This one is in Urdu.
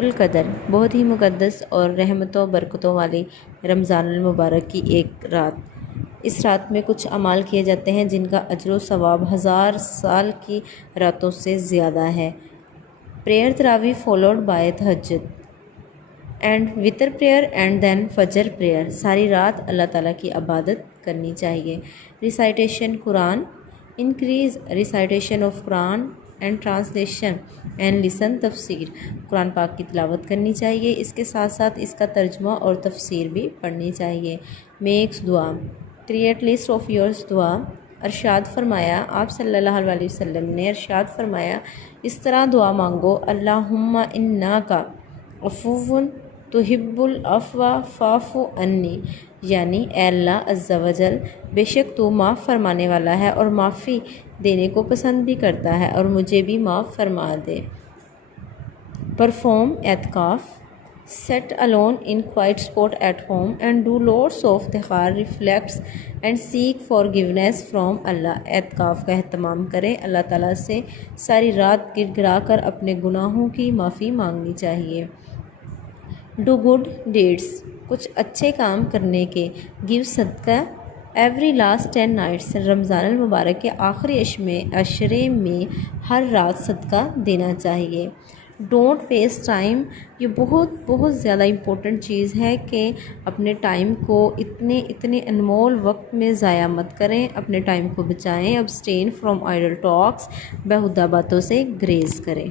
القدر بہت ہی مقدس اور رحمتوں برکتوں والی رمضان المبارک کی ایک رات۔ اس رات میں کچھ اعمال کیے جاتے ہیں جن کا اجر و ثواب 1000 سال کی راتوں سے زیادہ ہے۔ پریئر تراویح فالوڈ بائی تہجد اینڈ وتر پریئر اینڈ دین فجر پریئر۔ ساری رات اللہ تعالیٰ کی عبادت کرنی چاہیے۔ Recitation Quran, increase recitation of Quran and translation and listen تفسیر۔ قرآن پاک کی تلاوت کرنی چاہیے، اس کے ساتھ ساتھ اس کا ترجمہ اور تفسیر بھی پڑھنی چاہیے۔ میکس دعا، کریٹ لسٹ آف یورس دعا۔ ارشاد فرمایا، آپ صلی اللہ علیہ وسلم نے ارشاد فرمایا، اس طرح دعا مانگو، اللہم انکا عفو تحب العفو فاعف عنی، یعنی اے اللہ عز و جل، بے شک تو معاف فرمانے والا ہے اور معافی دینے کو پسند بھی کرتا ہے، اور مجھے بھی معاف فرما دے۔ پرفارم اعتکاف، sit alone in quiet spot at home and do lots of istighfar, reflects and seek forgiveness from Allah۔ اعتکاف کا اہتمام کریں، اللہ تعالیٰ سے ساری رات گر گرا کر اپنے گناہوں کی معافی مانگنی چاہیے۔ ڈو گڈ ڈیڈس، کچھ اچھے کام کرنے کے۔ گیو صدقہ ایوری لاسٹ 10 نائٹس، رمضان المبارک کے آخری عشرے میں ہر رات صدقہ دینا چاہیے۔ ڈونٹ ویسٹ ٹائم، یہ بہت زیادہ امپورٹنٹ چیز ہے کہ اپنے ٹائم کو اتنے انمول وقت میں ضائع مت کریں، اپنے ٹائم کو بچائیں۔ ابسٹین فرام آئیڈل ٹاکس، بیہودہ باتوں سے گریز کریں۔